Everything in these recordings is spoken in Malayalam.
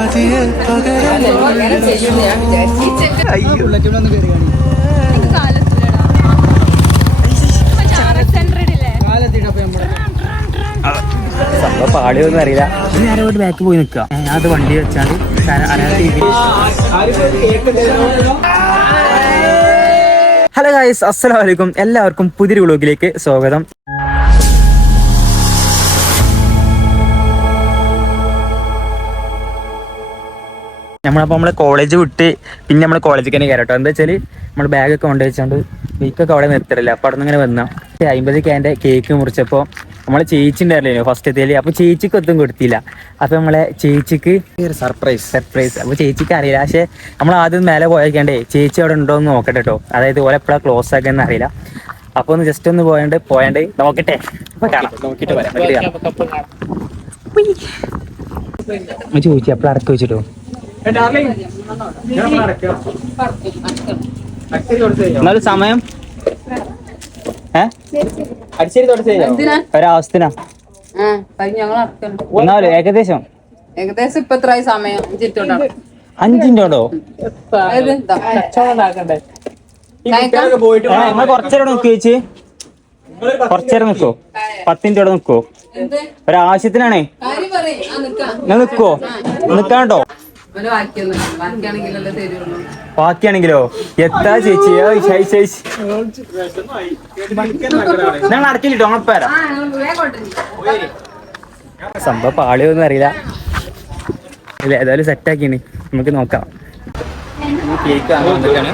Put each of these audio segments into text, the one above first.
പതിയെ പകരം സംഭവം അറിയില്ല. ഇനി ബാക്ക് പോയി നിൽക്കുക. ഞാൻ അത് വണ്ടി വെച്ചാൽ ഹലോ ഗായ്സ് അസ്സലാമലൈക്കും എല്ലാവർക്കും പുതിയൊരു വ്ളോഗിലേക്ക് സ്വാഗതം. നമ്മളപ്പോൾ നമ്മൾ കോളേജ് വിട്ട് പിന്നെ നമ്മൾ കോളേജിൽ തന്നെ കയറട്ടോ എന്താ വെച്ചാൽ നമ്മൾ ബാഗൊക്കെ കൊണ്ട് വെച്ചാണ്ട് ബൈക്കൊക്കെ അവിടെ നിർത്തില്ല അപ്പോൾ അവിടെ നിന്ന് ഇങ്ങനെ വന്ന. അമ്പത് ക്യാന്റെ കേക്ക് മുറിച്ചപ്പോൾ നമ്മളെ ചേച്ചി ഉണ്ടായിരുന്നല്ലോ ഫസ്റ്റ് എത്തിയാൽ അപ്പോൾ ചേച്ചിക്ക് ഒത്തും കൊടുത്തില്ല. അപ്പോൾ നമ്മളെ ചേച്ചിക്ക് സർപ്രൈസ് സർപ്രൈസ് അപ്പോൾ ചേച്ചിക്ക് അറിയില്ല. പക്ഷേ നമ്മൾ ആദ്യം മേലെ പോയേക്കണ്ടേ ചേച്ചി അവിടെ ഉണ്ടോ എന്ന് നോക്കട്ടെ കേട്ടോ അതായത് ഓലെ എപ്പോഴാണ് ക്ലോസ് ആക്കുകയെന്ന് അറിയില്ല. അപ്പോൾ ഒന്ന് ജസ്റ്റ് ഒന്ന് പോയണ്ട് പോയണ്ട് നോക്കട്ടെ. വരാം. ചോദിച്ചു അപ്പോൾ അടക്കം വെച്ചിട്ടോ? എന്നാലും സമയം? ഏ? അടിച്ചേരി തുടച്ചു? ഒരാവസ്ഥനാ. എന്നാലും ഏകദേശം. ഏകദേശം ഇപ്പൊ എത്ര സമയം? ചിത്തോണ്ടാണ് അഞ്ചിന്റെ ഉണ്ടോ നിങ്ങൾ കുറച്ചേരം നിൽക്കോ ചേച്ചി. കുറച്ചേരം നിൽക്കോ പത്തിന്റെ നിക്കോ. നിൽക്കോ ഒരാവശ്യത്തിനാണേ. നിക്കോ. നിൽക്കോ നിൽക്കാണ്ടോ ബാക്കിയാണെങ്കിലല്ലേ തരുള്ളൂ ബാക്കിയാണെങ്കിലോ? എത്താ ചേച്ചി. ഞങ്ങൾ അടക്കില്ലോ അങ്ങോട്ട് സംഭവം പാളിയൊന്നും അറിയില്ല. ഇല്ല ഏതായാലും സെറ്റാക്കിയാണ് നമുക്ക് നോക്കാം. കേക്ക് വന്നിട്ടാണ്.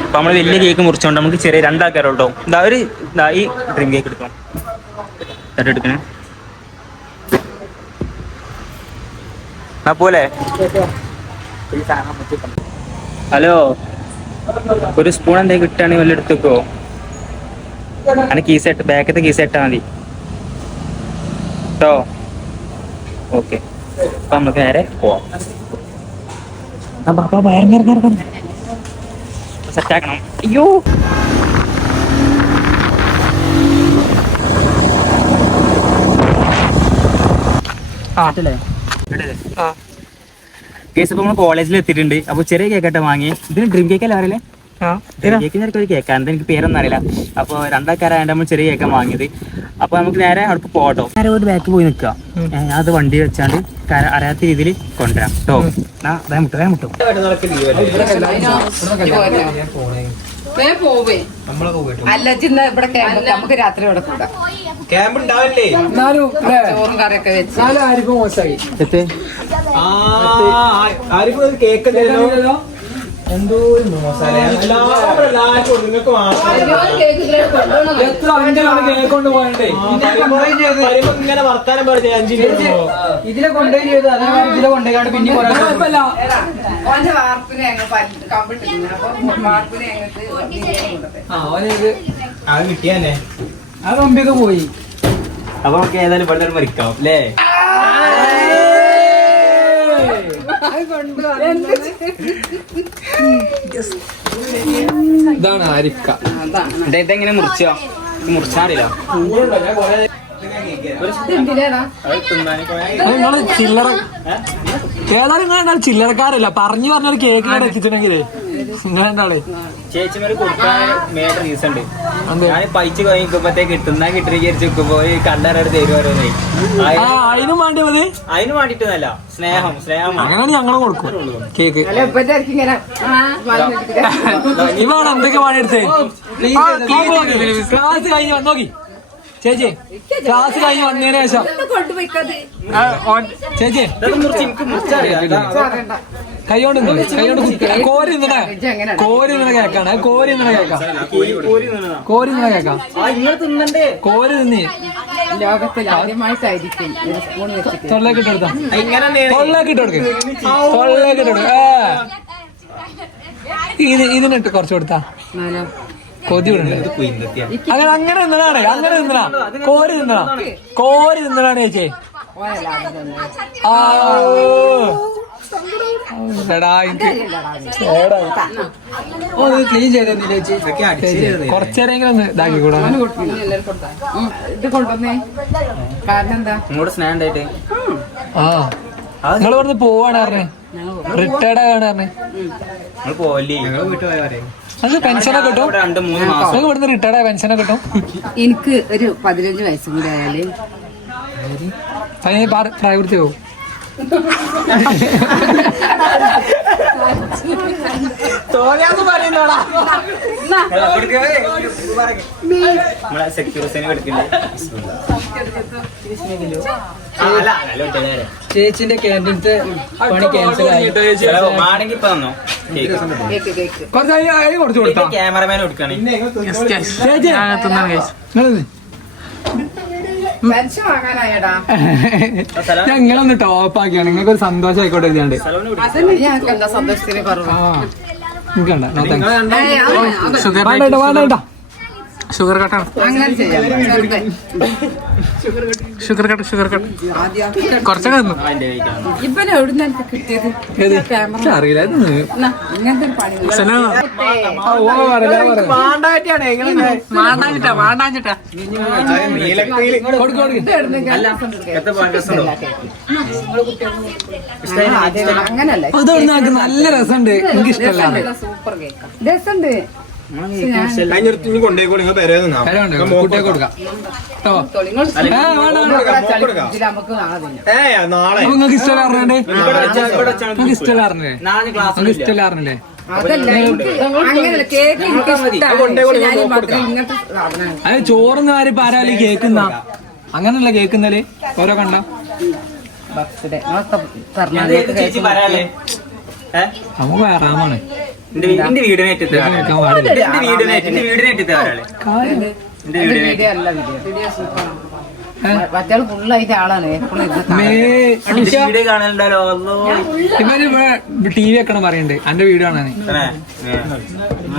അപ്പൊ നമ്മൾ വലിയ കേക്ക് മുറിച്ചോണ്ട് നമുക്ക് ചെറിയ രണ്ടാൾക്കാരോ കേട്ടോ ഇതാ ഒരു ഇതാ ഈ ഡ്രിങ്ക് കേക്ക് എടുക്കണം. എടുക്കണേ. ആ പോലെ ഹലോ ഒരു സ്പൂൺ എന്തെങ്കിലും കിട്ടുകയാണെങ്കിൽ വല്ല എടുത്തുക്കോ? അങ്ങനെ കീസെട്ട് ബാക്കത്തെ കീസെട്ടാ മതി. കേട്ടോ ഓക്കെ അപ്പൊ നമുക്ക് നേരെ പോവാം. സെറ്റാക്കണം അയ്യോ. കേസ് ഇപ്പൊ നമ്മൾ കോളേജിൽ എത്തിയിട്ടുണ്ട്. അപ്പൊ ചെറിയ കേക്കട്ടെ വാങ്ങി. ഇതിന് ഡ്രീം കേക്ക് അല്ലേ അറിയില്ലേ കേക്കിന് ഒരു കേക്കാണ് എന്താ എനിക്ക് പേരൊന്നും അറിയില്ല. അപ്പൊ രണ്ടാൾക്കാരായ നമ്മൾ ചെറിയ കേക്കാൻ വാങ്ങിയത്. അപ്പൊ നമുക്ക് നേരെ അവിടെ പോകട്ടോ നേരെ ഒരു ബാക്ക് പോയി നിൽക്കുക ഞാൻ അത് വണ്ടി വെച്ചാണ്ട് ക- അറിയാത്ത രീതിയിൽ കൊണ്ടുവരാം. കേട്ടോ വേഗം മുട്ടോ പോവേ. അല്ല ചിന്ന ഇവിടെ ക്യാമ്പ് നമുക്ക് രാത്രി ഇവിടെ കൂടാം. ക്യാമ്പ് ഉണ്ടാവില്ലേ? എന്നാലും അല്ലേ ചോറും കറിയൊക്കെ വെച്ച്. എന്നാലും ആരിപ്പോ മോശമായി. എത്തേ ആ എന്തോ നിങ്ങൾക്ക് ഇങ്ങനെ വർത്താനം പറഞ്ഞു അഞ്ചു ഇതിലെ കൊണ്ടുപോയി ചെയ്ത്. അതേമാതിരി ഇതിലെ കൊണ്ടുപോയി പിന്നെ കുഴപ്പമില്ല. ആ അവനത് അത് കിട്ടിയാനെ ആ കമ്പിയൊക്കെ പോയി. അപ്പൊ നമുക്ക് ഏതായാലും ഇവിടെ മരിക്കാം അല്ലേ? ഇതാണ് ആരിക്ക. ഇതെങ്ങനെ മുറിച്ചോ? മുറിച്ചാറില്ല നിങ്ങൾ ചില്ലറ ഏതായാലും നിങ്ങൾ ചില്ലറക്കാരല്ല. പറഞ്ഞു പറഞ്ഞൊരു കേക്ക് ഇവിടെ എന്താണ് ചേച്ചിമാര് കൊടുക്കാൻ മെയിൻ റീസൺ ഉണ്ട്. ഞാൻ പൈച്ച് കഴിക്കുമ്പോഴത്തേക്ക് കിട്ടുന്ന കിട്ടി വിചാരിച്ച് നിൽക്കുമ്പോ ഈ കല്ലറയുടെ തരുവാരോന്നേ ആ അതിനും വേണ്ടി മതി അതിന് വേണ്ടിട്ടൊന്നല്ല സ്നേഹം സ്നേഹം അങ്ങനെയാണ് ഞങ്ങളും കൊടുക്കും കേക്ക്. ഇവാണ് എന്തൊക്കെ പണിയെടുത്തേ ക്ലാസ് കഴിഞ്ഞ് വന്ന് നോക്കി. ചേച്ചി ക്ലാസ് കഴിഞ്ഞ് വന്നതിന് ശേഷം. ചേച്ചി. കൈകൊണ്ട് കൈകൊണ്ട് കോരി നിന്നണ കോരി നിന്ന കേക്കാണ് കോരി നിന്ന കേക്കാം കോരി നിന്ന കേക്കാം കോരി നിന്നി. ലോകത്തിൽ ആദ്യമായിട്ടായിരിക്കും ഒരു സ്പൂൺ വെച്ചിട്ട്. തൊള്ളേക്ക് ഇട്ടെടുത്ത ഇങ്ങനെ തൊള്ളേക്ക് ഇട്ടെടുക്ക് തൊള്ളേക്ക് ഇട്ടെടുക്ക് ആ. ഇത് ഇതിനിട്ട് കുറച്ച് കൊടുത്താ. കൊതി അങ്ങനെ അങ്ങനെ നിന്നതാണ്. അങ്ങനെ നിന്നാ കോരി നിന്നാ കോരി നിന്നതാണ് ചേച്ചി. ആ ക്ലീൻ ചെയ്തന്നില്ല ചേച്ചി? കുറച്ചേരെങ്കിലും ഒന്ന് ഇതാക്കി കൂടാ. ഇത് കൊണ്ടുവന്നേ. കാരണം എന്താ? ഇങ്ങോട്ട് സ്നേഹം ഉണ്ടായിട്ട്. ആ. നിങ്ങൾ ഇവിടുന്ന് പോവാണ് പറഞ്ഞേ. റിട്ടയർഡ് പറഞ്ഞേ. അത് പെൻഷനൊക്കെ കിട്ടും? നിങ്ങൾക്ക് ഇവിടുന്ന് റിട്ടയർഡ് ആയ പെൻഷനൊക്കെ കിട്ടും? എനിക്ക് ഒരു പതിനഞ്ച് വയസ്സും കൂടെ ആയാൽ പ്രായപൂർത്തി പോകും ചേച്ചിന്റെ ക്യാന്റീനത്തെ പണി ക്യാൻസൽ ആയി. ആണെങ്കിൽ ഇപ്പൊ തന്നോ കുറച്ച് കൊടുത്താ. ക്യാമറമാൻ കൊടുക്കാണ്. ചേച്ചി. നിങ്ങളിത് ടോപ്പാക്കിയാണ് വാങ്ങാനായടാ ഞാൻ നിങ്ങളൊന്ന് ടോപ്പ് ആക്കിയാണ്. നിങ്ങൾക്ക് ഒരു സന്തോഷം ആയിക്കോട്ടെ ഇല്ലാണ്ട് അതന്നെ ഞങ്ങൾക്ക് എന്താ സന്തോഷത്തിന് പറഞ്ഞു വേണ്ട. ഷുഗർ കട്ടാണ്. ഷുഗർ കട്ട് ഷുഗർ കട്ട് കുറച്ചൊക്കെ തന്നു. അറിയില്ല. മാണ്ടാഞ്ഞിട്ടാ, മാണ്ടാഞ്ഞിട്ടാ. അങ്ങനല്ല. നല്ല രസമുണ്ട്. എനിക്ക് ഇഷ്ടമല്ല സൂപ്പർ കേക്ക്. രസമുണ്ട്. നിങ്ങൾക്ക് ഇഷ്ടമല്ല ഇഷ്ടമല്ല അത് ചോറുന്ന ആര് പാരാൽ കേക്കുന്ന അങ്ങനല്ല കേക്കുന്നൽ ഓരോ കണ്ട? നമുക്ക് വേറാമാണ് എന്റെ എന്റെ വീടിനേറ്റ് എന്റെ എന്റെ വീടിനേറ്റ് മറ്റേ ഫുള്ളായിട്ട് ആളാണ്. വീഡിയോ കാണലുണ്ടല്ലോ. ഇവർ ടി വി വെക്കണം പറയണ്ട് എന്റെ വീഡിയോ ആണ്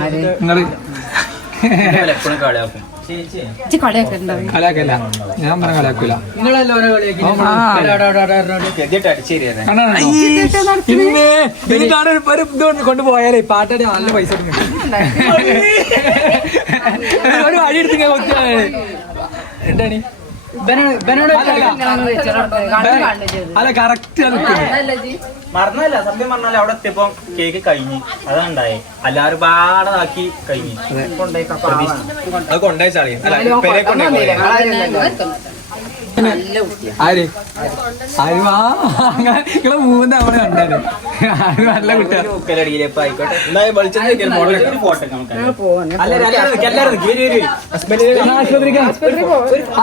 ആര്? നിങ്ങൾ. എപ്പോഴും കളിയാക്കും. ഇജ്ജ് കളിയൊക്കെ ഉണ്ടാവും കളിയാക്കല്ല. ഞാൻ പറഞ്ഞ കളിയാക്കൂല. കൊണ്ടുപോയാലേ പാട്ടടി നല്ല പൈസ. ഒരു വഴി എടുത്ത് എന്താണ് അല്ല കറക്റ്റ് മറന്നല്ല സത്യം പറഞ്ഞാൽ അവിടെ എത്തിയപ്പോ കേക്ക് കഴിഞ്ഞു. അതാണ് ഉണ്ടായേ എല്ലാരും പാടതാക്കി കഴിഞ്ഞു. അത്. കൊണ്ടേച്ചാളി. അല്ല പേരെ കുട്ടിയാ ആര്? ആര്? വാ നിങ്ങളെ മൂന്ന് തവണ കണ്ടത്. ആര് നല്ല. ആശുപത്രിക്ക്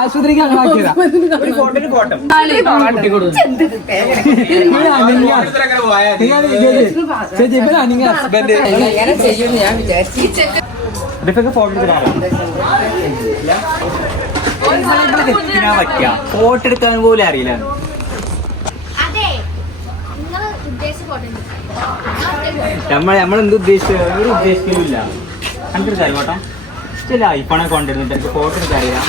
ആശുപത്രിക്ക് അങ്ങനെ ആക്കിയതാ ചേച്ചി ഇവർ അനിങ്ങ ഹസ്ബൻഡ്. ഫോട്ടോ ഫോട്ടോ എടുക്കാൻ പോലും അറിയില്ല. നമ്മൾ നമ്മൾ എന്ത് ഉദ്ദേശിച്ചു? ഒരു ഉദ്ദേശിക്കുന്നില്ല. കാര്യം കേട്ടോ ഇഷ്ടമില്ല ഐഫോണെ കൊണ്ടിരുന്നിട്ട് എനിക്ക് ഫോട്ടോ എടുക്കാൻ അറിയാം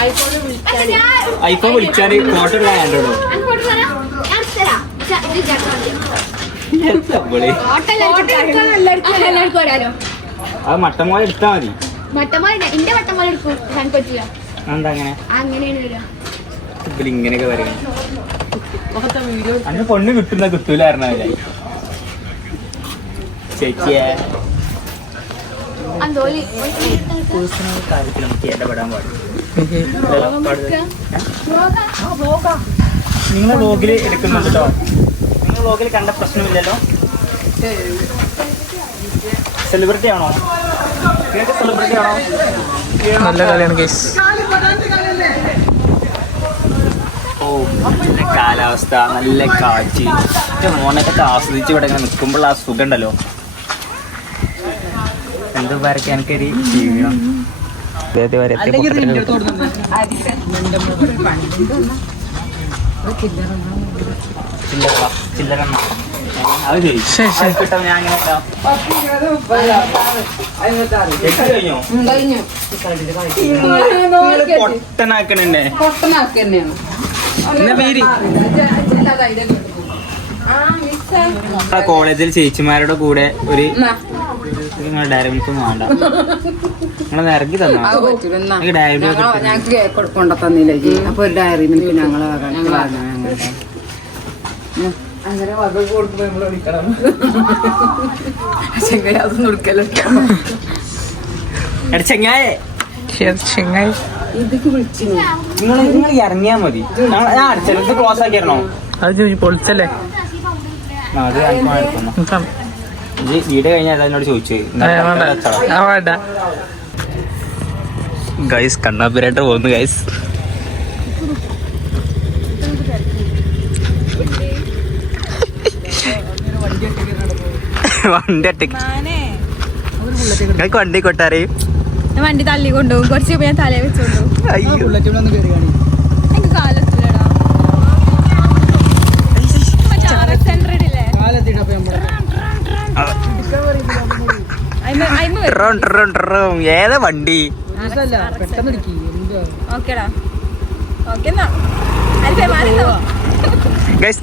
ഐഫോൺ വിളിച്ചാൽ ഫോട്ടോ എടുക്കാൻ കണ്ടോളൂ അത് മട്ടൻ എടുത്താ എടുത്താൽ മതി മട്ടന്മാർ എന്റെ മട്ടന്മാർ എടുക്കും. ഞാൻ പറ്റില്ല അങ്ങനെയാണ് ഇങ്ങനെയൊക്കെ പറയുന്നത് അന്ന് പൊണ്ണ് കിട്ടുന്ന കിട്ടൂലായിരുന്നു ചേച്ചിയെ. അന്തോലി. പേഴ്സണൽ കാര്യത്തിൽ നമുക്ക് ഇടപെടാൻ പാടില്ല. നിങ്ങളെ വ്ലോഗിൽ എടുക്കുന്നുണ്ട് നിങ്ങൾ നിങ്ങളെ വ്ലോഗിൽ കണ്ട പ്രശ്നമില്ലല്ലോ. സെലിബ്രിറ്റി ആണോ? സെലിബ്രിറ്റി ആണോ? നല്ല കളിയാണ് കേസ് നല്ല കാലാവസ്ഥ നല്ല കാറ്റ്. എന്റെ മോനൊക്കെ ആസ്വദിച്ച് ഇവിടെ ഇങ്ങനെ നിൽക്കുമ്പോൾ ആ സുഖം ഉണ്ടല്ലോ എന്ത് വരയ്ക്കാൻ എനിക്കൊരു ക്ഷീണം. കിട്ടും. ചില്ലറ. അത് ഞാൻ പൊട്ടനാക്കണെന്നെ ആ കോളേജിൽ ചേച്ചിമാരുടെ കൂടെ ഒരു ഡയറി മിൽക്ക് വേണ്ട നിങ്ങൾ ഇറങ്ങി തന്നോ. ഞങ്ങൾക്ക് കേക്ക് കൊണ്ട തന്നില്ലേ അപ്പൊ ഒരു ഡയറി മിൽക്ക് ഞങ്ങൾ അങ്ങനെ കൊടുക്കുമ്പോ വിളിക്കണം. അതൊന്നും എടുക്കല്ലോ എടാ ചെങ്ങായേ. ചെങ്ങായി. ഇതൊക്കെ വിളിച്ചു നിങ്ങൾ നിങ്ങൾ ഇറങ്ങിയാ മതി. അടിച്ചത് ക്ലോസ് ആക്കിയിരുന്നോ അത് പൊളിച്ചല്ലേ? ആ, അത് വീട് കഴിഞ്ഞാൽ എന്നോട് ചോദിച്ചു. വേണ്ട. ഗൈസ് കണ്ണാപ്പിരായിട്ട് പോകുന്നു ഗൈസ് വണ്ടി ഒറ്റയ്ക്ക് നിങ്ങൾക്ക് വണ്ടി കൊട്ടാറി ഞാൻ വണ്ടി തള്ളി കൊണ്ടുപോകും. കുറച്ച് ഞാൻ തലയെ വെച്ചോണ്ടു അയ്യോ. ഏതാ വണ്ടി? ഓക്കേടാ. ഓക്കെ എന്നാ. ഗൈസ്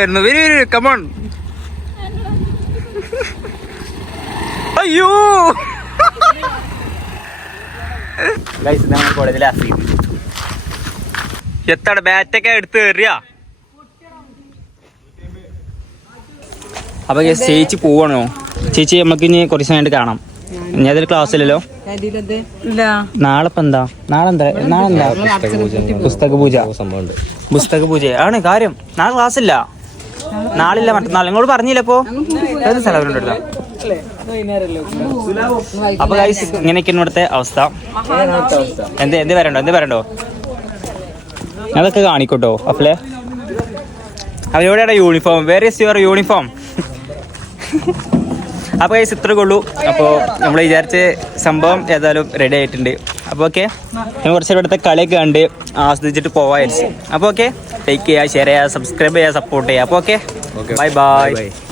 വരുന്നു. വരൂ വരൂ കമോൺ അയ്യോ. ഗൈസ് കോളേജിലെ അസീം. എത്താണ് ബാറ്റൊക്കെ എടുത്ത് എറിയ അപ്പൊ ചേച്ചി പോവാണോ? ചേച്ചി നമുക്ക് ഇനി കുറച്ച് സമയത്ത് കാണാം. ഇനി അതൊരു ക്ലാസ് ഇല്ലല്ലോ ഇല്ല നാളെ ഇപ്പൊ എന്താ നാളെ എന്താ നാളെ എന്താ പുസ്തക പൂജ. പുസ്തക പൂജ. ആണ് കാര്യം. നാളെ ക്ലാസ് ഇല്ല നാളില്ല മറ്റന്നാൾ. നിങ്ങളോട് പറഞ്ഞില്ല ഇപ്പോ? ഏത് സ്ഥലം അപ്പൊ ഗൈസ് ഇങ്ങനെയൊക്കെയാണ് ഇവിടുത്തെ അവസ്ഥ. എന്ത് എന്ത് വരണ്ടോ എന്ത് വരണ്ടോ അതൊക്കെ കാണിക്കോട്ടോ അപ്പലേ അവരെവിടെയാണ് uniform where is your uniform അപ്പോൾ ഗൈസ് ഇത്രയൊക്കെ ഉള്ളൂ. അപ്പോൾ നമ്മൾ വിചാരിച്ച സംഭവം ഏതായാലും റെഡി ആയിട്ടുണ്ട്. അപ്പോൾ ഓക്കെ ഞാൻ കുറച്ച് ഇവിടുത്തെ കളിയൊക്കെ കണ്ട് ആസ്വദിച്ചിട്ട് പോവാ അപ്പോൾ ഓക്കെ ലൈക്ക് ചെയ്യുക ഷെയർ ചെയ്യുക സബ്സ്ക്രൈബ് ചെയ്യുക സപ്പോർട്ട് ചെയ്യുക. അപ്പോൾ ഓക്കെ ബൈ ബൈ